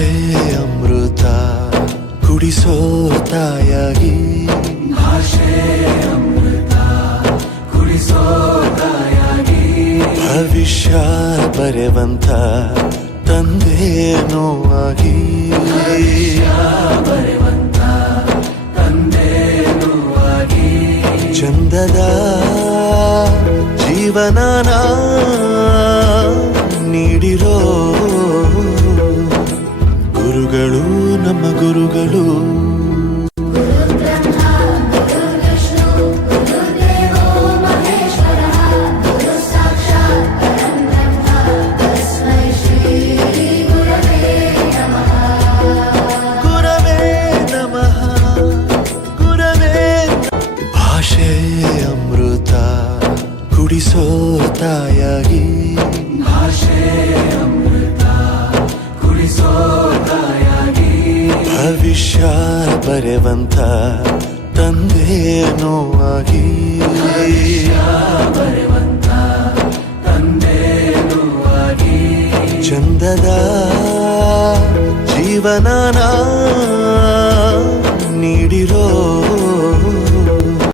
ಭಾಷೆ ಅಮೃತ ಕುಡಿಸೋ ತಾಯಾಗಿ, ಭಾಷೆ ಅಮೃತ ಕುಡಿಸೋ ತಾಯಾಗಿ, ಭವಿಷ್ಯ ಬರೆವಂತ ತಂದೆನೂ ಆಗಿ, ಬರೆವಂತ ತಂದೆನೂ ಆಗಿ, ಚಂದದ ಜೀವನನ ನೀಡಿರೋ ಗುರುಗಳು ನಮ್ಮ ಗುರುಗಳು. ಭಾಷೆ ಅಮೃತ ಕುಡಿಸೋ ತಾಯಾಗಿ, ಭಾಷೆ ಅಮೃತ ಕುಡಿಸೋ ತಾಯಾಗಿ, ಭವಿಷ್ಯ ಬರೆವಂತ ತಂದೆನೂ ಆಗಿ, ಬರೆವಂತ ತಂದೆನೂ ಆಗಿ, ಚಂದದ ಜೀವನನ ನೀಡಿರೋ